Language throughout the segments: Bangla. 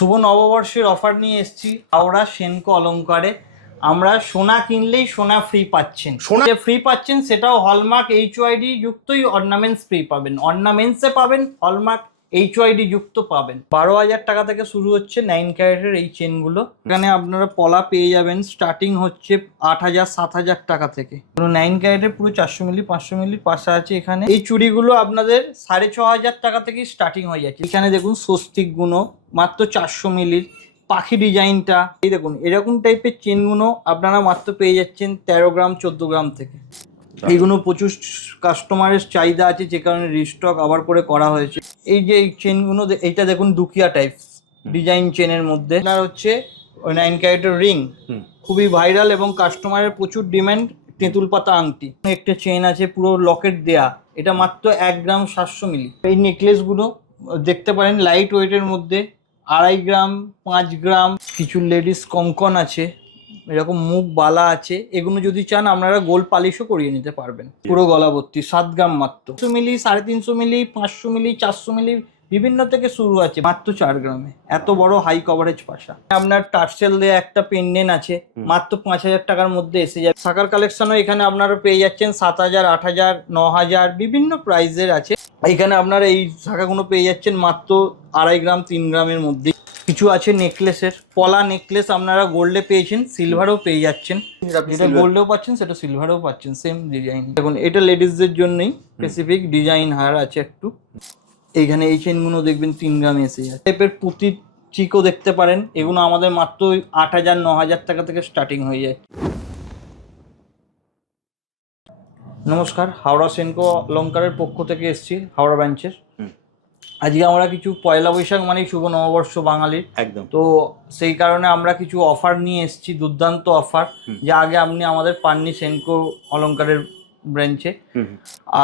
শুভ নববর্ষের অফার নিয়ে এসেছি হাওড়া সেনকো অলংকারে। আমরা সোনা কিনলেই সোনা ফ্রি পাচ্ছেন। সোনা যে ফ্রি পাচ্ছেন সেটাও হলমার্ক এইচওআইডি যুক্তই অর্নামেন্টস ফ্রি পাবেন। অর্নামেন্টসে পাবেন হলমার্ক এইচওআইডি যুক্ত পাবেন। 12,000 টাকা থেকে শুরু হচ্ছে 9 ক্যারেটের এই চেনগুলো। এখানে আপনারা পলা পেয়ে যাবেন স্টার্টিং হচ্ছে 8,000 7,000 টাকা থেকে। 9 ক্যারেটের পুরো 400 মিলি 500 মিলির পাশা আছে এখানে। এই চুড়িগুলো আপনাদের 6,500 টাকা থেকে স্টার্টিং হয়ে যাচ্ছে। এখানে দেখুন স্বস্তিক গুলো মাত্র 400 মিলির। পাখি ডিজাইনটা এই দেখুন, এরকম টাইপের চেনগুলো আপনারা মাত্র পেয়ে যাচ্ছেন 13 গ্রাম 14 গ্রাম থেকে। এইগুলো প্রচুর কাস্টমারের চাহিদা আছে, যে কারণে রিস্টক আবার করে করা হয়েছে। এই যে এই চেনগুলো, এইটা দেখুন দুকিয়া টাইপ ডিজাইন চেনের মধ্যে হচ্ছে 9 ক্যারেটের রিং, খুবই ভাইরাল এবং কাস্টমারের প্রচুর ডিমান্ড। তেঁতুল পাতা আংটি একটা চেন আছে পুরো লকেট দেয়া, এটা মাত্র 1 গ্রাম 700 মিলি। এই নেকলেসগুলো দেখতে পারেন লাইট ওয়েটের মধ্যে 2.5 গ্রাম 5 গ্রাম। কিছু লেডিস কঙ্কন আছে, এরকম মুখ বালা আছে। এগুলো যদি চান আপনারা গোল পালিশও করিয়ে নিতে পারবেন। পুরো গলা ভর্তি 7 গ্রাম মাত্র। 300 মিলি 350 মিলি 500 মিলি 400 মিলি বিভিন্ন থেকে শুরু আছে মাত্র 4 গ্রামে। এত বড় হাই কভারেজ পাশা। আপনার টার্সেল দিয়ে একটা পেন্ডেন্ট আছে মাত্র 5,000 টাকার মধ্যে এসে যাবে। শাখার কালেকশনও এখানে আপনারা পেয়ে যাচ্ছেন 7,000 8,000 9,000 বিভিন্ন প্রাইসের আছে। এখানে আপনারা এই শাখাগুলো পেয়ে যাচ্ছেন মাত্র 2.5 গ্রাম 3 গ্রামের মধ্যে। কিছু আছে নেকলেসের, পলা নেকলেস আপনারা গোল্ডে পেয়েছেন, সিলভারও পেয়ে যাচ্ছেন। যেটা গোল্ডেও পাচ্ছেন সেটা সিলভারেও পাচ্ছেন, সেম ডিজাইন। দেখুন এটা লেডিসদের জন্যই স্পেসিফিক ডিজাইন হার আছে একটু। এইখানে এই চেনগুলো দেখবেন 3 গ্রামে এসে যায়। টাইপের পুঁতি চিকও দেখতে পারেন, এগুলো আমাদের মাত্র 8,000 9,000 টাকা থেকে স্টার্টিং হয়ে যায়। নমস্কার, হাওড়া সেনকো অলংকারের পক্ষ থেকে এসেছি, হাওড়া ব্রাঞ্চের। আজকে আমরা কিছু পয়লা বৈশাখ মানেই শুভ নববর্ষ বাঙালির, একদম। তো সেই কারণে আমরা কিছু অফার নিয়ে এসেছি, দুর্দান্ত অফার, যা আগে আপনি আমাদের পাননি সেনকো অলংকারের ব্রাঞ্চে।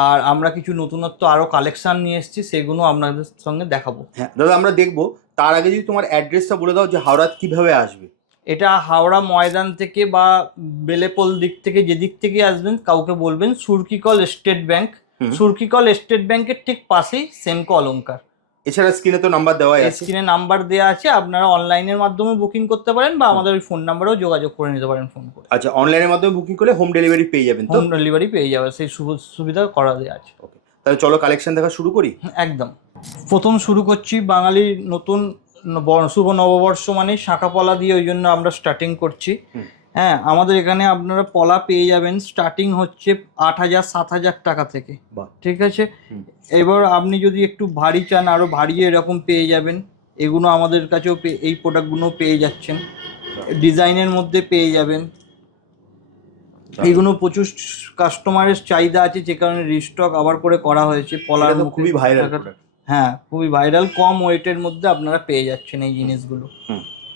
আর আমরা কিছু নতুনত্ব আরো কালেকশন নিয়ে এসেছি, সেগুলো আপনাদের সঙ্গে দেখাবো। হ্যাঁ দাদা, আমরা দেখবো। তার আগে যদি তোমার অ্যাড্রেসটা বলে দাও যে হাওড়া কিভাবে আসবে। এটা হাওড়া ময়দান থেকে বা বেলেপোল দিক থেকে যেদিক থেকে আসবেন কাউকে বলবেন সুরকিকল স্টেট ব্যাংক। সুরকিকল স্টেট ব্যাংকের ঠিক পাশেই সেনকো অলংকার। এছাড়া স্ক্রিনে তো নাম্বার দেওয়া আছে, স্ক্রিনে নাম্বার দেওয়া আছে, আপনারা অনলাইনের মাধ্যমে বুকিং করতে পারেন বা আমাদের ওই ফোন নাম্বারেও যোগাযোগ করে নিতে পারেন ফোন করে। আচ্ছা, অনলাইনের মাধ্যমে বুকিং করলে হোম ডেলিভারি পেয়ে যাবেন? হোম ডেলিভারি পেয়ে যাবে, সেই সুবিধা করা দেওয়া আছে। ওকে, তাহলে চলো কালেকশন দেখা শুরু করি। একদম। প্রথম শুরু করছি বাঙালির নতুন শুভ নববর্ষ মানে শাঁখা পলা দিয়ে, ওই জন্য আমরা স্টার্টিং করছি। হ্যাঁ, আমাদের এখানে আপনারা পলা পেয়ে যাবেন স্টার্টিং হচ্ছে 8,000 7,000 টাকা থেকে। ঠিক আছে, এবার আপনি যদি একটু ভারী চান আরো ভারী এরকম পেয়ে যাবেন। এগুলো আমাদের কাছেও এই প্রোডাক্টগুলো পেয়ে যাচ্ছেন, ডিজাইনের মধ্যে পেয়ে যাবেন। এইগুলো প্রচুর কাস্টমারের চাহিদা আছে, যে কারণে রিস্টক আবার করে করা হয়েছে। পলার খুবই ভাইরাল, হ্যাঁ খুবই ভাইরাল, কম ওয়েটের মধ্যে আপনারা পেয়ে যাচ্ছেন এই জিনিসগুলো।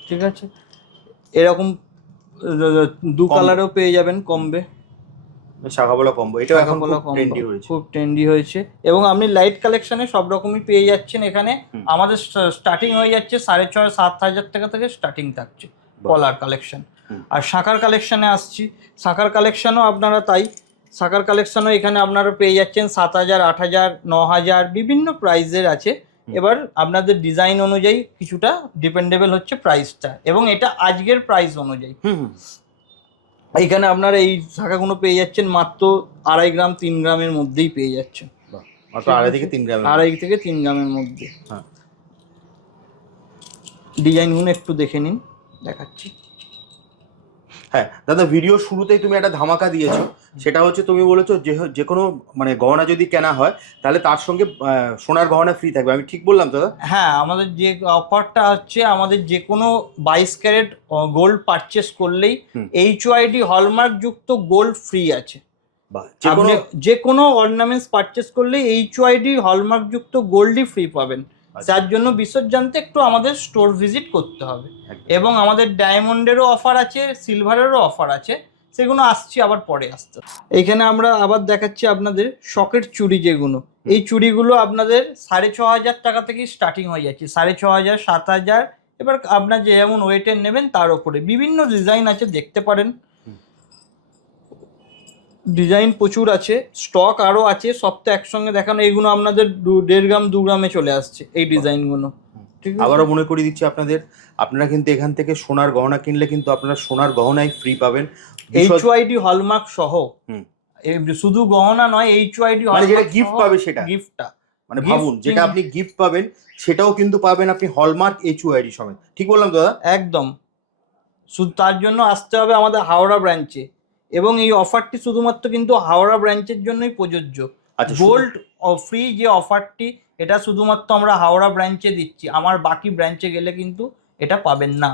ঠিক আছে, এরকম 2 কালারেও পেয়ে যাবেন কমবে। শাখাপলা কম্বো, এটা এখন খুব ট্রেন্ডি হয়েছে, খুব ট্রেন্ডি হয়েছে। এবং আপনি লাইট কালেকশনে সব রকমই পেয়ে যাচ্ছেন এখানে। আমাদের স্টার্টিং হয়ে যাচ্ছে 6,500 7,000 টাকা থেকে স্টার্টিং থাকছে পলার কালেকশন। আর শাখার কালেকশনে আসছি, শাখার কালেকশনও আপনারা তাই। শাখার কালেকশনও এখানে আপনারা পেয়ে যাচ্ছেন 7,000 8,000 9,000 বিভিন্ন প্রাইসের আছে। এবার আপনাদের ডিজাইন অনুযায়ী কিছুটা ডিপেন্ডেবল হচ্ছে প্রাইসটা, এবং এটা আজকের প্রাইস অনুযায়ী। এইখানে আপনারা এই শাখাগুলো পেয়ে যাচ্ছেন মাত্র 2.5 গ্রাম 3 গ্রামের মধ্যেই পেয়ে যাচ্ছেন। 2.5 থেকে 3 গ্রাম, 2.5 থেকে 3 গ্রামের মধ্যে। ডিজাইনগুলো একটু দেখে নিন, দেখাচ্ছি। হ্যাঁ দাদা, ভিডিও শুরুতেই তুমি একটা ধামাকা দিয়েছো, সেটা হচ্ছে তুমি বলেছো যে কোনো মানে গহনা যদি কেনা হয় তাহলে তার সঙ্গে সোনার গহনা ফ্রি থাকবে। আমি ঠিক বললাম দাদা? হ্যাঁ, আমাদের যে অফারটা হচ্ছে, আমাদের যে কোনো 22 ক্যারেট গোল্ড পারচেস করলেই এইচওআইডি হলমার্ক যুক্ত গোল্ড ফ্রি আছে। যে কোনো অর্নামেন্টস পারচেস করলে এইচওআইডি হলমার্ক যুক্ত গোল্ডই ফ্রি পাবেন। যার জন্য বিশদ জানতে একটু আমাদের স্টোর ভিজিট করতে হবে। এবং আমাদের ডায়মন্ডেরও অফার আছে, সিলভারেরও অফার আছে, সেগুলো আসছি আবার পরে আসতে। এইখানে আমরা আবার দেখাচ্ছি আপনাদের শকের চুড়ি, যেগুলো এই চুড়িগুলো আপনাদের 6,500 টাকা থেকে স্টার্টিং হয়ে যাচ্ছে। 6,500 7,000, এবার আপনার যেমন ওয়েটের নেবেন তার উপরে বিভিন্ন ডিজাইন আছে, দেখতে পারেন। ডিজাইন প্রচুর আছে, স্টক আরও আছে, সব তো একসঙ্গে দেখানো। এইগুলো আপনাদের 1.5 গ্রাম 2 গ্রামে চলে আসছে এই ডিজাইনগুলো। ঠিক আছে? আবারও মনে করিয়ে দিচ্ছি আপনারা কিন্তু এখান থেকে সোনার গহনা কিনলে কিন্তু আপনারা সোনার গহনাই ফ্রি পাবেন, HYD হলমার্ক সহ। হুম। শুধু গহনা নয়, HYD মানে যেটা গিফট পাবে সেটা, গিফটটা মানে ভাবুন যেটা আপনি গিফট পাবেন সেটাও কিন্তু পাবেন আপনি হলমার্ক HYD সমেত। ঠিক বললাম তো দাদা? একদম। শুধু তার জন্য আসতে হবে আমাদের হাওড়া ব্রাঞ্চে, এবং এই অফারটি শুধুমাত্র কিন্তু হাওড়া ব্রাঞ্চের জন্যই প্রযোজ্য। আচ্ছা, গোল্ড ফ্রি যে অফারটি, এটা শুধুমাত্র আমরা হাওড়া ব্রাঞ্চে দিচ্ছি, আমার বাকি ব্রাঞ্চে গেলে কিন্তু এটা পাবেন না।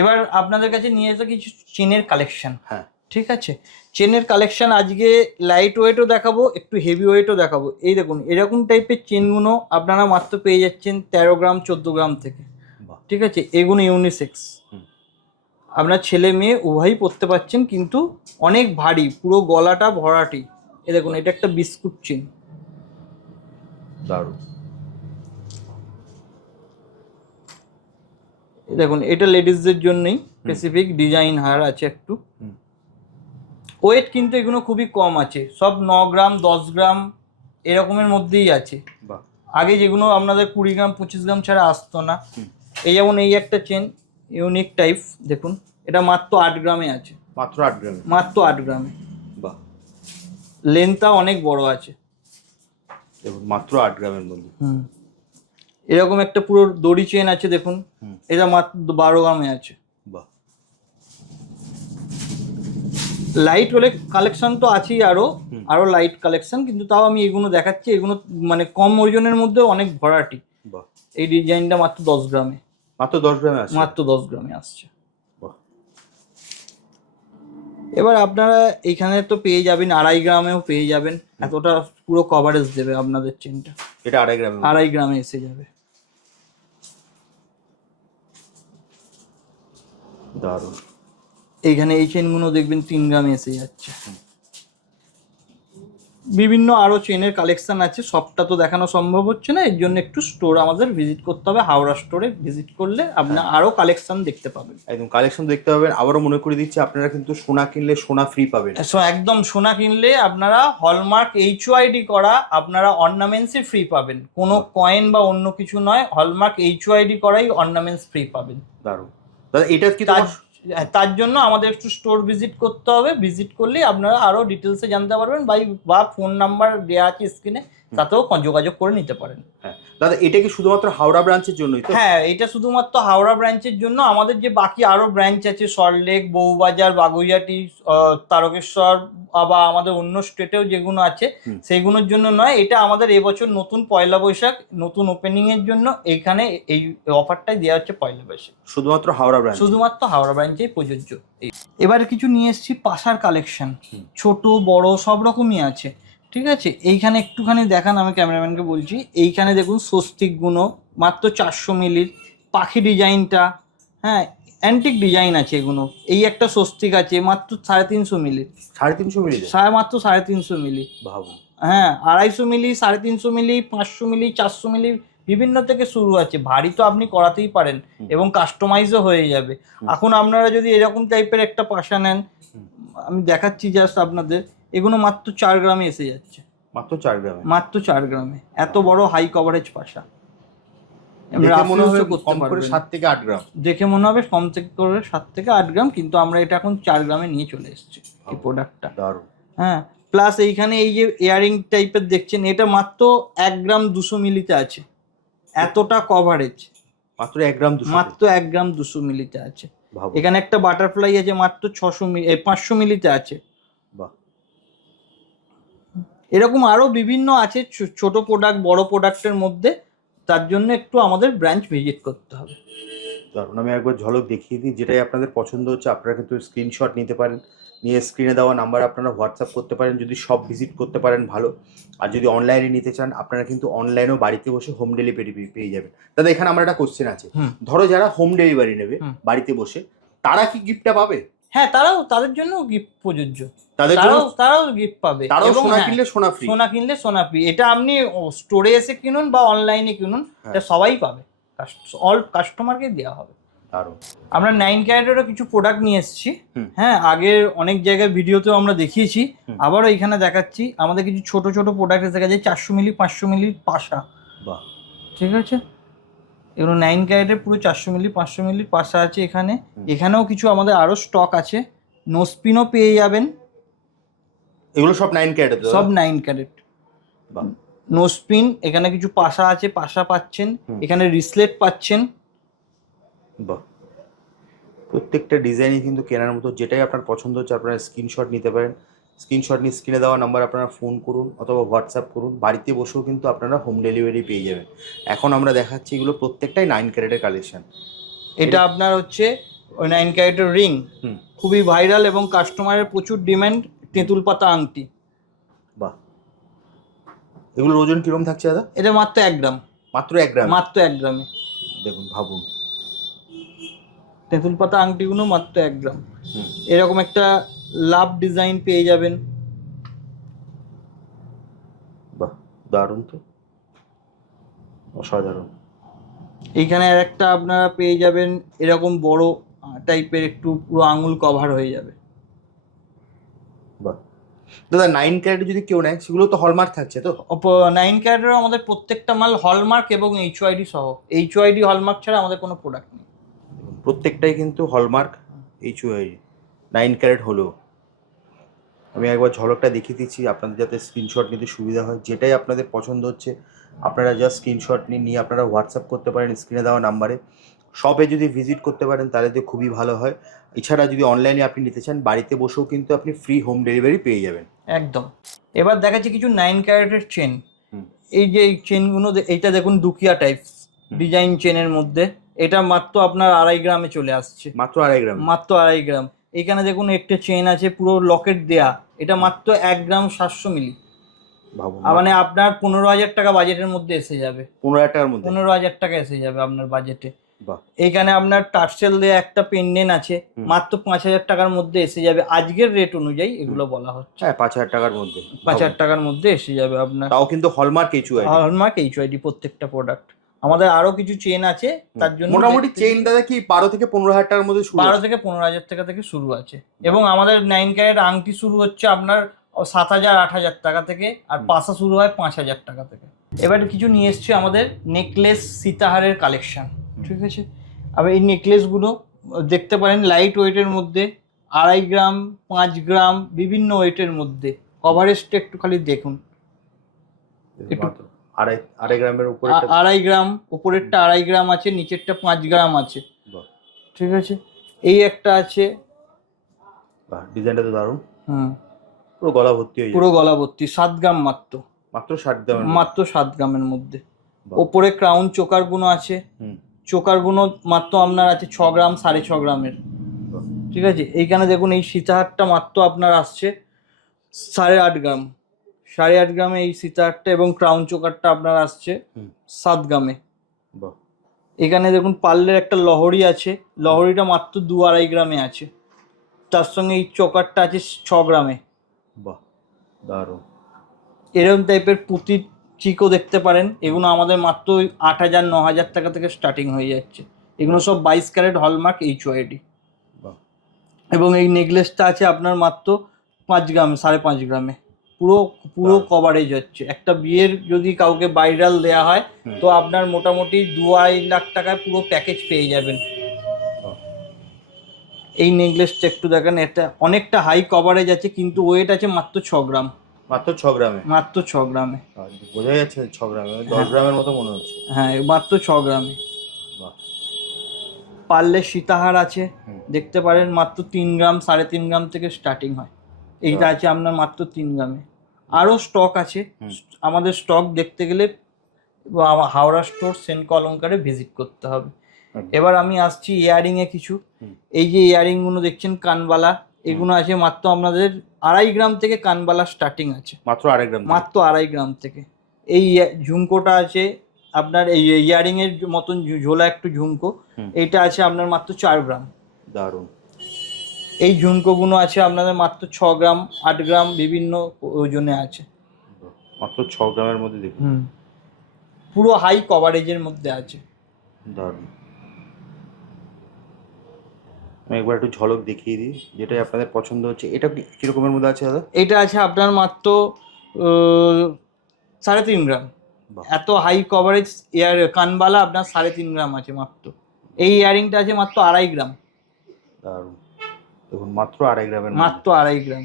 এবার আপনাদের কাছে নিয়ে এসে কিছু চেনের কালেকশন। হ্যাঁ, ঠিক আছে, চেনের কালেকশন আজকে লাইট ওয়েটও দেখাবো, একটু হেভি ওয়েটও দেখাবো। এই দেখুন, এরকম টাইপের চেনগুলো আপনারা মাত্র পেয়ে যাচ্ছেন 13 গ্রাম 14 গ্রাম থেকে। ঠিক আছে, এগুলো ইউনিসেক্স, আপনার ছেলে মেয়ে উভয়ই পরতে পারছেন, কিন্তু অনেক ভারী, পুরো গলাটা ভরাটি। এ দেখুন, এটা একটা বিস্কুট চেন, দারুণ। দেখুন এটা লেডিসদের জন্যই স্পেসিফিক ডিজাইন হার আছে একটু। ওয়েট কিন্তু এগুলো খুবই কম আছে, সব 9 গ্রাম 10 গ্রাম এরকমের মধ্যেই আছে। আগে যেগুলো আপনাদের 20 গ্রাম 25 গ্রাম ছাড়া আসতো না। এই যেমন এই একটা চেন ইউনিক টাইপ, দেখুন এটা মাত্র 8 গ্রামে আছে। মাত্র 8 গ্রামে? মাত্র 8 গ্রামে। বাহ, লেন্থটা অনেক বড় আছে। দেখুন মাত্র 8 গ্রামের মধ্যে। এরকম একটা পুরো দড়ি চেন আছে, দেখুন এটা মাত্র 12 গ্রামে আছে। বাহ, লাইট হলে কালেকশন তো আছেই, আরো লাইট কালেকশন, কিন্তু তাও আমি এগুলো দেখাচ্ছি। এগুলো মানে কম ওজনের মধ্যে অনেক ভরাটি। বাহ, এই ডিজাইনটা মাত্র 10 গ্রামে। মাত্র 10 গ্রামে আসছে? মাত্র 10 গ্রামে আসছে। এবার আপনারা এইখানে তো পেয়ে যাবেন 2.5 গ্রামেও পেয়ে যাবেন, এতটা পুরো কভারেজ দেবে আপনাদের চেনটা। এটা 2.5 গ্রামে? 2.5 গ্রামে এসে যাবে। দারুণ। এইখানে এই চেনগুলো দেখবেন 3 গ্রামে এসে যাচ্ছে। বিভিন্ন আরো চেনের কালেকশন আছে, সবটা তো দেখানো সম্ভব হচ্ছে না, এর জন্য একটু স্টোর আমাদের ভিজিট করতে হবে। হাওড়া স্টোরে ভিজিট করলে আপনারা আরো কালেকশন দেখতে পাবেন। একদম কালেকশন দেখতে পাবেন। আবারও মনে করে দিচ্ছি, আপনারা কিন্তু সোনা কিনলে সোনা ফ্রি পাবেন। একদম, সোনা কিনলে আপনারা হলমার্ক HYD করা আপনারা অর্নামেন্টসই ফ্রি পাবেন, কোনো কয়েন বা অন্য কিছু নয়, হলমার্ক HYD করাই অর্নামেন্টস ফ্রি পাবেন। দারুণ দাদা। এটা কি তার জন্য আমাদের একটু স্টোর ভিজিট করতে হবে, ভিজিট করলে আপনারা আরো ডিটেলসে জানতে পারবেন, বা ফোন নাম্বার দেওয়া আছে স্ক্রিনে, তাতেও যোগাযোগ করে নিতে পারেন। হ্যাঁ দাদা, এটা কি শুধুমাত্র হাওড়া ব্রাঞ্চের জন্যই তো? হ্যাঁ, এটা শুধুমাত্র হাওড়া ব্রাঞ্চের জন্য। আমাদের যে বাকি আরো ব্রাঞ্চ আছে, সল্টলেক, বউবাজার, বাগুইয়াটি, তারকেশ্বর, বা আমাদের অন্য স্টেটেও যেগুলো আছে সেইগুলোর জন্য নয়, এটা আমাদের এবছর নতুন 1 বৈশাখ নতুন ওপেনিং এর জন্য এইখানে এই অফারটাই দেওয়া হচ্ছে 1 বৈশাখ। শুধুমাত্র হাওড়া ব্রাঞ্চ? শুধুমাত্র হাওড়া ব্রাঞ্চেই প্রযোজ্য। এবার কিছু নিয়ে এসেছি পাশার কালেকশন, ছোট বড় সব রকমই আছে। ঠিক আছে, এইখানে একটুখানি দেখান, আমি ক্যামেরাম্যানকে বলছি। এইখানে দেখুন স্বস্তিক গুলো মাত্র 400 মিলির, পাখি ডিজাইনটা, হ্যাঁ অ্যান্টিক ডিজাইন আছে এগুলো। এই একটা স্বস্তিক আছে মাত্র 350 মিলি। 350 মিলি? মাত্র 350 মিলি। ভাবুন। হ্যাঁ, 250 মিলি, 350 মিলি, 500 মিলি, 400 মিলি বিভিন্ন থেকে শুরু আছে। ভারী তো আপনি করাতেই পারেন এবং কাস্টমাইজও হয়ে যাবে। এখন আপনারা যদি এরকম টাইপের একটা পাশা নেন, আমি দেখাচ্ছি জাস্ট আপনাদের, এগুলো মাত্র 4 গ্রামে এসে যাচ্ছে। মাত্র 4 গ্রামে? মাত্র 4 গ্রামে, এত বড় হাই কভারেজ পাশা। দেখে মনে হবে কম করে 7 থেকে 8 গ্রাম। দেখে মনে হবে কম থেকে করে 7 থেকে 8 গ্রাম, কিন্তু আমরা এটা এখন 4 গ্রামে নিয়ে চলে এসেছি এই প্রোডাক্টটা। দারুণ। হ্যাঁ, প্লাস এইখানে এই যে ইয়ারিং টাইপের দেখছেন, এটা মাত্র 1 গ্রাম 200 মিলিতে আছে। এতটা কভারেজ মাত্র 1 গ্রাম 200? মাত্র 1 গ্রাম 200 মিলিতে আছে। এখানে একটা বাটারফ্লাই আছে মাত্র 500 মিলিতে আছে। বাহ, এরকম আরো বিভিন্ন আছে ছোট প্রোডাক্ট বড় প্রোডাক্টের মধ্যে, তার জন্য একটু আমাদের ব্রাঞ্চ ভিজিট করতে হবে। দারুণ। আমি একবার ঝলক দেখিয়ে দিই, যেটাই আপনাদের পছন্দ হচ্ছে আপনারা কিন্তু স্ক্রিনশট নিতে পারেন, নিয়ে স্ক্রিনে দেওয়া নাম্বার আপনারা হোয়াটসঅ্যাপ করতে পারেন। যদি সব ভিজিট করতে পারেন ভালো, আর যদি অনলাইনে নিতে চান আপনারা কিন্তু অনলাইনেও বাড়িতে বসে হোম ডেলিভারি পেয়ে যাবেন। দাদা এখানে আমার একটা কোশ্চেন আছে, ধরো যারা হোম ডেলিভারি নেবে বাড়িতে বসে, তারা কি গিফটটা পাবে? হ্যাঁ, তাদের জন্য গিফট প্রযোজ্য, তারাও গিফট পাবে। সোনা কিনলে সোনা ফ্রি? সোনা কিনলে সোনা ফ্রি। এটা আপনি স্টোরে এসে কিনুন বা অনলাইনে কিনুন, এটা সবাই পাবে, অল কাস্টমারকে দেওয়া হবে। আমরা 9 ক্যারেটেরও কিছু প্রোডাক্ট নিয়ে এসেছি। হ্যাঁ, আগের অনেক জায়গায় ভিডিওতেও আমরা দেখিয়েছি, আবারও এখানে দেখাচ্ছি। আমাদের কিছু ছোট ছোট প্রোডাক্ট এসে গেছে 400 মিলি 500 মিলির পাশা। বাহ, ঠিক আছে, এগুলো 9 ক্যারেটের পুরো 400 মিলি 500 মিলির পাশা আছে এখানে। এখানেও কিছু আমাদের আরও স্টক আছে। নোস্পিনও পেয়ে যাবেন। এগুলো সব 9 ক্যারেট? সব 9 ক্যারেট। বাহ, নোস্পিন, এখানে কিছু পাশা আছে, পাশা পাচ্ছেন, এখানে রিসলেট পাচ্ছেন। বাহ, প্রত্যেকটা ডিজাইনই কিন্তু কেনার মতো। যেটাই আপনার পছন্দ হচ্ছে আপনারা স্ক্রিনশট নিতে পারেন। স্ক্রিনশট নিয়ে স্ক্রিনে দেওয়া নাম্বার আপনারা ফোন করুন অথবা হোয়াটসঅ্যাপ করুন। বাড়িতে বসেও কিন্তু আপনারা হোম ডেলিভারি পেয়ে যাবেন। এখন আমরা দেখাচ্ছি এগুলো প্রত্যেকটাই 9 ক্যারেটের কালেকশন। এটা আপনার হচ্ছে ওই 9 ক্যারেটের রিং, খুবই ভাইরাল এবং কাস্টমারের প্রচুর ডিমান্ড। তেঁতুল পাতা আংটি। বাহ, এগুলোর ওজন কিরকম থাকছে দাদা? এটা মাত্র 1 গ্রাম। মাত্র 1 গ্রাম? মাত্র 1 গ্রামে। দেখুন, ভাবুন, তেঁতুল পাতা আংটিগুলো মাত্র 1 গ্রাম। এরকম একটা লাভ ডিজাইন পেয়ে যাবেন। বাহ, দারুণ তো, অসাধারণ। এইখানে আর একটা আপনারা পেয়ে যাবেন এরকম বড় টাইপের, একটু পুরো আঙুল কভার হয়ে যাবে। বাহ দাদা, 9 ক্যারেট যদি কেউ নেয় সেগুলো তো হলমার্ক থাকছে তো? 9 ক্যারেটেরও আমাদের প্রত্যেকটা মাল হলমার্ক এবং এইচওআইডি সহ। এইচওআইডি হলমার্ক ছাড়া আমাদের কোনো প্রোডাক্ট নেই। প্রত্যেকটাই কিন্তু হলমার্ক এইচওআইডি 9 ক্যারেট হলো। আমি একবার ঝলকটা দেখিয়ে দিচ্ছি আপনাদের যাতে স্ক্রিনশট নিতে সুবিধা হয়। যেটাই আপনাদের পছন্দ হচ্ছে আপনারা জাস্ট স্ক্রিনশট নিয়ে আপনারা হোয়াটসঅ্যাপ করতে পারেন স্ক্রিনে দেওয়া নাম্বারে। শপে যদি ভিজিট করতে পারেন তাহলে তো খুবই ভালো হয়। এছাড়া যদি অনলাইনে আপনি নিতে চান বাড়িতে বসেও কিন্তু আপনি ফ্রি হোম ডেলিভারি পেয়ে যাবেন। একদম। এবার দেখাচ্ছি কিছু 9 ক্যারেটের চেন। এই যে এই চেনগুলো, এইটা দেখুন দুকিয়া টাইপস ডিজাইন চেনের মধ্যে। এটা মাত্র আপনার 2.5 গ্রামে চলে আসছে। মাত্র 2.5 গ্রাম? মাত্র 2.5 গ্রাম। এখানে দেখুন একটা চেন আছে পুরো লকেট দেয়া, এটা মাত্র 1 গ্রাম 700 মিলি। মানে আপনার 15,000 টাকা বাজেটের মধ্যে এসে যাবে। 15,000 টাকার মধ্যে? 15,000 টাকা এসে যাবে আপনার বাজেটে। এইখানে আপনার টার্সেল দেয়া একটা পেন্ডেন্ট আছে, মাত্র 5,000 টাকার মধ্যে এসে যাবে। আজকের রেট অনুযায়ী এগুলো বলা হচ্ছে। হ্যাঁ, 5,000 টাকার মধ্যে। 5,000 টাকার মধ্যে এসে যাবে আপনার। তাও কিন্তু হলমার্ক এইচওআইডি। হলমার্ক এইচওআইডি প্রত্যেকটা প্রোডাক্ট। আমাদের আরো কিছু চেন আছে, তার জন্য মোটামুটি চেন দাদা কি 12 থেকে 15,000 টাকার মধ্যে শুরু? 12 থেকে 15,000 টাকা থেকে শুরু আছে। এবং আমাদের 9 ক্যারেট আংটি শুরু হচ্ছে আপনার 7,000 8,000 টাকা থেকে, আর পাশা শুরু হয় 5,000 টাকা থেকে। এবার কিছু নিয়ে এসছি আমাদের নেকলেস সীতাহারের কালেকশন। ঠিক আছে, আবার এই নেকলেসগুলো দেখতে পারেন লাইট ওয়েটের মধ্যে, 2.5 গ্রাম 5 গ্রাম বিভিন্ন ওয়েটের মধ্যে। কভারেজটা একটু খালি দেখুন, একটু 2.5 গ্রামের উপরে। 2.5 গ্রাম উপরেরটা 2.5 গ্রাম আছে, নিচেরটা 5 গ্রাম আছে। ঠিক আছে, এই একটা আছে। ডিজাইনটা তো দারুণ। পুরো গলা ভর্তি হয়ে যাবে। পুরো গলা ভর্তি, 7 গ্রাম মাত্র। মাত্র 7 গ্রাম? মাত্র 7 গ্রামের মধ্যে। ওপরে ক্রাউন চোকার গুলো আছে। চোকার গুলো মাত্র আপনার আছে 6 গ্রাম 6.5 গ্রামের। ঠিক আছে, এইখানে দেখুন এই সীতাহারটা মাত্র আপনার আসছে 8.5 গ্রাম। 8.5 গ্রামে এই সীতাহারটা, এবং ক্রাউন চোকারটা আপনার আসছে 7 গ্রামে। এখানে দেখুন পার্লের একটা লহরি আছে, লহরিটা মাত্র 2.5 গ্রামে আছে। তার সঙ্গে এই চোকারটা আছে 6 গ্রামে। বাহ, দারুণ। এরকম টাইপের পুঁতি চিকও দেখতে পারেন। এগুলো আমাদের মাত্র 8,000 9,000 টাকা থেকে স্টার্টিং হয়ে যাচ্ছে। এগুলো সব 22 ক্যারেট হলমার্ক এইচওআইডি। এবং এই নেকলেসটা আছে আপনার মাত্র 5 গ্রাম 5.5 গ্রামে। পুরো পুরো কভারেজ হচ্ছে। একটা বিয়ের যদি কাউকে বাইরাল দেয়া হয় তো আপনার মোটামুটি 2.5 লাখ টাকায় পুরো প্যাকেজ পেয়ে যাবেন। এই নেকলেসটা একটু দেখেন, এটা অনেকটা হাই কভারেজ আছে, কিন্তু ওয়েট আছে মাত্র 6 গ্রাম। মাত্র 6 গ্রামে? মাত্র 6 গ্রামে। বোঝা যাচ্ছে 6 গ্রামে, 10 গ্রামের মতো মনে হচ্ছে। হ্যাঁ, মাত্র 6 গ্রামে। পার্লের সীতাহার আছে, দেখতে পারেন মাত্র 3 গ্রাম 3.5 গ্রাম থেকে স্টার্টিং হয়। এইটা আছে আপনার মাত্র 3 গ্রামে। আরও স্টক আছে। আমাদের স্টক দেখতে গেলে হাওড়া স্টোর সেন্ট অলঙ্কারে ভিজিট করতে হবে। এবার আমি আসছি ইয়ারিংয়ে কিছু। এই যে ইয়ারিংগুলো দেখছেন কানবালা, এগুলো আছে মাত্র আপনাদের 2.5 গ্রাম থেকে কানবালা স্টার্টিং আছে। মাত্র 2.5 গ্রাম? মাত্র 2.5 গ্রাম থেকে। এই ঝুমকোটা আছে আপনার, এই ইয়ারিং এর মতন ঝোলা একটু ঝুমকো, এইটা আছে আপনার মাত্র 4 গ্রাম। দারুণ। এই ঝুমকোগুলো আছে আপনাদের মাত্র 6 গ্রাম 8 গ্রাম বিভিন্ন ওজনে আছে। মাত্র 6 গ্রামের মধ্যে দেখুন, পুরো হাই কভারেজের মধ্যে আছে। দারুণ। আমি একবার একটু ঝলক দেখিয়ে দিই যেটাই আপনাদের পছন্দ হচ্ছে। এটা কি রকমের মধ্যে আছে দাদা? এটা আছে আপনার মাত্র 3.5 গ্রাম। বাহ। এত হাই কভারেজ কানবালা আপনার 3.5 গ্রাম আছে মাত্র। এই ইয়ারিংটা আছে মাত্র 2.5 গ্রাম। দারুণ, দেখুন মাত্র 2.5 গ্রামের মাত্র 2.5 গ্রাম।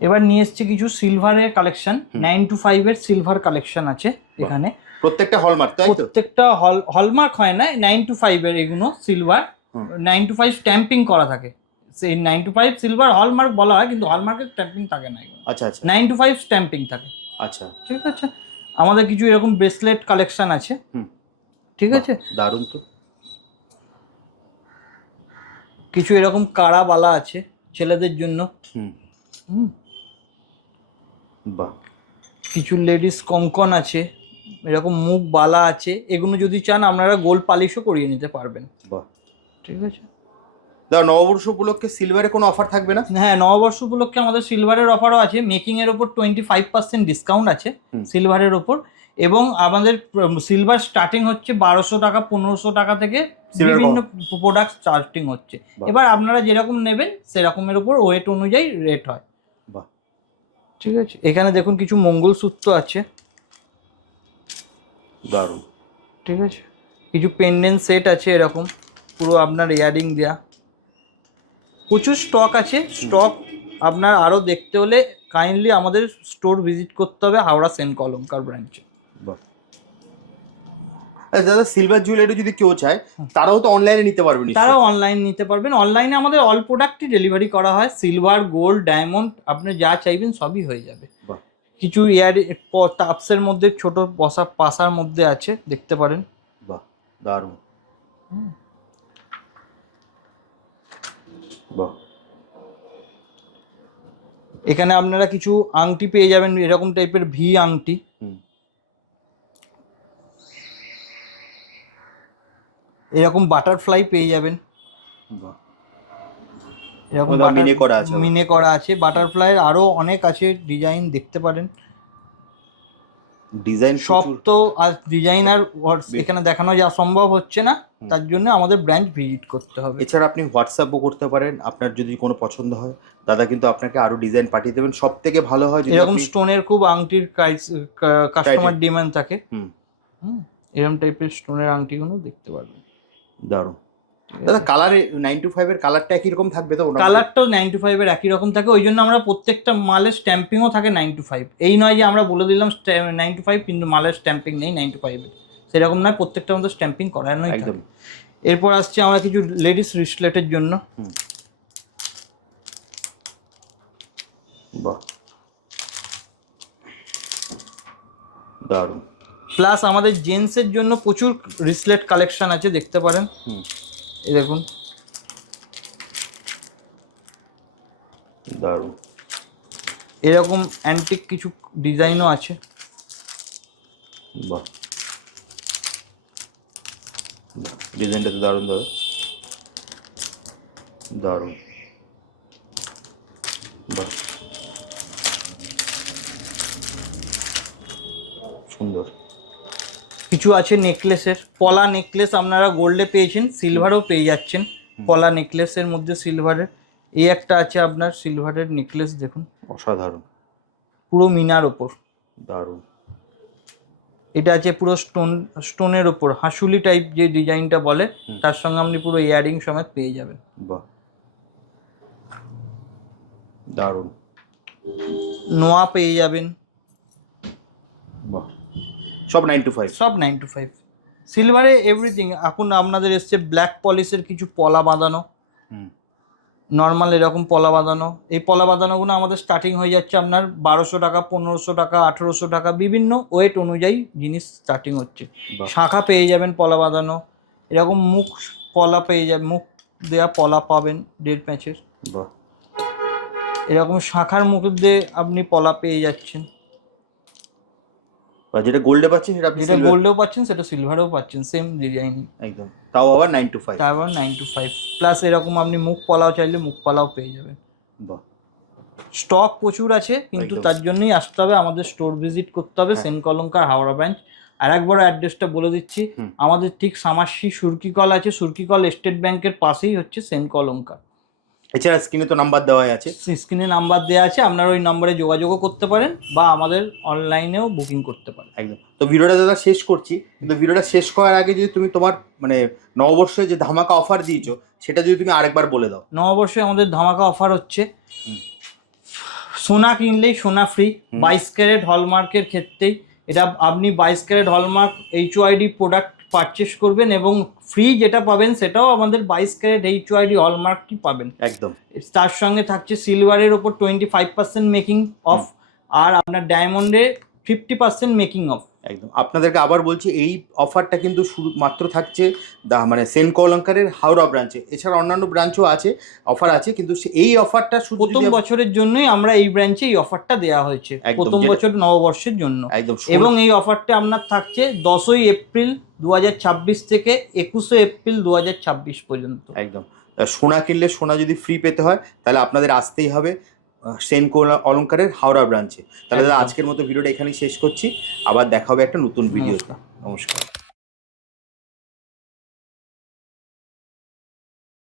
এবার নিয়ে এসছি কিছু সিলভারের কালেকশন, 9 to 5 এর সিলভার কালেকশন আছে এখানে। প্রত্যেকটা হলমার্ক, তাই তো? প্রত্যেকটা হলমার্ক হয় না, 9 to 5 এর এগুলো সিলভার। 9 to 5 স্ট্যাম্পিং করা থাকে, সেই 9 to 5 সিলভার হলমার্ক বলা হয়, কিন্তু হলমার্কের স্ট্যাম্পিং থাকে না এগুলো। আচ্ছা আচ্ছা। 9 to 5 স্ট্যাম্পিং থাকে। আচ্ছা, ঠিক আছে। আমাদের কিছু এরকম ব্রেসলেট কালেকশন আছে। ঠিক আছে, দারুণ তো। কিছু এরকম কাড়া বালা আছে ছেলেদের জন্য। বাহ। কিছু লেডিস কঙ্কন আছে, এরকম মুখ বালা আছে। এগুলো যদি চান আপনারা গোল্ড পালিশও করিয়ে নিতে পারবেন। বাহ, ঠিক আছে। দাদা নববর্ষ উপলক্ষে সিলভারে কোনো অফার থাকবে না? হ্যাঁ, নববর্ষ উপলক্ষে আমাদের সিলভারের অফারও আছে। মেকিং এর ওপর 25% ডিসকাউন্ট আছে সিলভারের ওপর, এবং আমাদের সিলভার স্টার্টিং হচ্ছে 1200 টাকা 1500 টাকা থেকে বিভিন্ন প্রোডাক্ট স্টার্টিং হচ্ছে। এবার আপনারা যেরকম নেবেন সেরকমের ওপর ওয়েট অনুযায়ী রেট হয়। বাহ, ঠিক আছে। এখানে দেখুন কিছু মঙ্গলসূত্র আছে, দারুণ। ঠিক আছে। কিছু পেন্ডেন্ট সেট আছে এরকম, পুরো আপনার ইয়ারিং দেয়া। প্রচুর স্টক আছে। স্টক আপনার আরও দেখতে হলে কাইন্ডলি আমাদের স্টোর ভিজিট করতে হবে, হাওড়া সেন্ট কলঙ্কার ব্রাঞ্চে। বাহ। দাদা সিলভার জুয়েলারি যদি কেউ চায় তারাও তো অনলাইনে নিতে পারবে? তারাও অনলাইন নিতে পারবেন। অনলাইনে আমাদের অল প্রোডাক্টই ডেলিভারি করা হয়, সিলভার, গোল্ড, ডায়মন্ড, আপনি যা চাইবেন সবই হয়ে যাবে। কিছু টাপসের মধ্যে ছোট পাশার মধ্যে আছে, দেখতে পারেন। বাহ, দারুণ। বাহ। এখানে আপনারা কিছু আংটি পেয়ে যাবেন, এরকম টাইপের ভি আংটি। এরকম বাটারফ্লাই পেয়ে যাবেন। এরকম মিনে করা আছে। বাটারফ্লাই আরো অনেক আছে ডিজাইন, দেখতে পারেন। ডিজাইন সব তো আর ডিজাইন আর এখানে দেখানো যা সম্ভব হচ্ছে না, তার জন্য আমাদের ব্রাঞ্চ ভিজিট করতে হবে। এছাড়া আপনি হোয়াটসঅ্যাপও করতে পারেন, আপনার যদি কোনো পছন্দ হয় দাদা কিন্তু আপনাকে আরো ডিজাইন পাঠিয়ে দেবেন। সব থেকে ভালো হয় যদি এরকম স্টোনের খুব আংটির কাস্টমার ডিমান্ড থাকে, এরকম টাইপের স্টোনের আংটিগুলো দেখতে পারবেন। দারুণ। দাদা কালার 9 to 5 এর কালারটা একই রকম থাকবে তো? কালারটাও 9 to 5 এর একই রকম থাকে, ওই জন্য আমরা প্রত্যেকটা মালের স্ট্যাম্পিংও থাকে 9 to 5। এই নয় যে আমরা বলে দিলাম 9 to 5 কিন্তু মালের স্ট্যাম্পিং নেই 9 to 5 এর, সেরকম নয়। প্রত্যেকটা আমাদের স্ট্যাম্পিং করানোই থাকে। এরপর আসছে আমরা কিছু লেডিস রিসলেটের জন্য। বাহ, দারুণ। প্লাস আমাদের জেন্টসের জন্য প্রচুর রিসলেট কালেকশন আছে, দেখতে পারেন। এই দেখুন, দারুণ। এরকম অ্যান্টিক কিছু ডিজাইনও আছে। বাহ, ডিজাইনটা তো দারুণ দাদা, দারুণ। বাহ, সুন্দর। কিছু আছে নেকলেসের, পলা নেকলেস আপনারা গোল্ডে পেয়েছেন, সিলভারও পেয়ে যাচ্ছেন। পলা নেকলেসের মধ্যে সিলভারের এই একটা আছে আপনার সিলভারের নেকলেস, দেখুন অসাধারণ, পুরো মিনার ওপর, দারুণ। এটা আছে পুরো স্টোনের ওপর, হাসুলি টাইপ যে ডিজাইনটা বলে, তার সঙ্গে আপনি পুরো ইয়ারিং সমেত পেয়ে যাবেন। বাহ, দারুণ। নোয়া পেয়ে যাবেন। বাহ, সব 9 to 5? সব 9 to 5 সিলভারে এভরিথিং। এখন আপনাদের এসছে ব্ল্যাক পলিশের কিছু পলা বাঁধানো, নর্মাল এরকম পলা বাঁধানো। এই পলা বাঁধানোগুলো আমাদের স্টার্টিং হয়ে যাচ্ছে আপনার 1200 টাকা 1500 টাকা 1800 টাকা, বিভিন্ন ওয়েট অনুযায়ী জিনিস স্টার্টিং হচ্ছে। শাঁখা পেয়ে যাবেন পলা বাঁধানো, এরকম মুখ পলা পেয়ে যাবেন, মুখ দেওয়া পলা পাবেন 1.5 ম্যাচের। এরকম শাঁখার মুখ দিয়ে আপনি পলা পেয়ে যাচ্ছেন। যেটা গোল্ডে পাচ্ছেন সেটা আপনি গোল্ডেও পাচ্ছেন, সেটা সিলভারেও পাচ্ছেন, সেম ডিজাইন একদম। তাও আবার 9 to 5? তাও আবার 9 to 5 প্লাস এরকম আপনি মুখ পলাও চাইলে মুখ পলাও পেয়ে যাবেন। বাহ, স্টক প্রচুর আছে, কিন্তু তার জন্যই আসতে হবে, আমাদের স্টোর ভিজিট করতে হবে, সেন্ট কলঙ্কার হাওড়া ব্রাঞ্চ। আর একবার অ্যাড্রেসটা বলে দিচ্ছি, আমাদের ঠিক সামাসি সুরকিকল আছে, সুরকিকল স্টেট ব্যাংকের পাশেই হচ্ছে সেন্ট কলঙ্কার। এছাড়া স্ক্রিনে তো নাম্বার দেওয়াই আছে। স্ক্রিনে নাম্বার দেওয়া আছে, আপনারা ওই নম্বরে যোগাযোগও করতে পারেন বা আমাদের অনলাইনেও বুকিং করতে পারেন। একদম। তো ভিডিওটা দাদা শেষ করছি, কিন্তু ভিডিওটা শেষ করার আগে যদি তুমি তোমার মানে নববর্ষে যে ধামাকা অফার দিয়েছো সেটা যদি তুমি আরেকবার বলে দাও। নববর্ষে আমাদের ধামাকা অফার হচ্ছে, সোনা কিনলেই সোনা ফ্রি 22 ক্যারেট হলমার্কের ক্ষেত্রেই। এটা আপনি 22 carat hallmark HOID product purchase করবেন এবং ফ্রি যেটা পাবেন সেটাও আমাদের 22 ক্যারেট HOID হলমার্কটি পাবেন। একদম। তার সঙ্গে থাকছে সিলভারের ওপর 25% মেকিং অফ, আর আপনার ডায়মন্ডে 50% মেকিং অফ। একদম। আপনাদেরকে আবার বলছি, এই অফারটা কিন্তু শুধু মাত্র থাকছে মানে সেনকো অলংকারের হাওড়া ব্রাঞ্চে। এছাড়া অন্যান্য ব্রাঞ্চও আছে, অফার আছে, কিন্তু এই অফারটা শুধু প্রথম বছরের জন্যই আমরা এই ব্রাঞ্চে এই অফারটা দেওয়া হয়েছে, প্রথম বছর নববর্ষের জন্য। একদম। এবং এই অফারটা আপনার থাকছে 10ই এপ্রিল 2026 থেকে 21শে এপ্রিল 2026 পর্যন্ত। একদম। সোনা কিনলে সোনা যদি ফ্রি পেতে হয় তাহলে আপনাদের আসতেই হবে সেনকো অলংকারের হাওড়া ব্রাঞ্চে। তাহলে দাদা আজকের মতো ভিডিওটা এখানেই শেষ করছি, আবার দেখা হবে একটা নতুন ভিডিও। নমস্কার।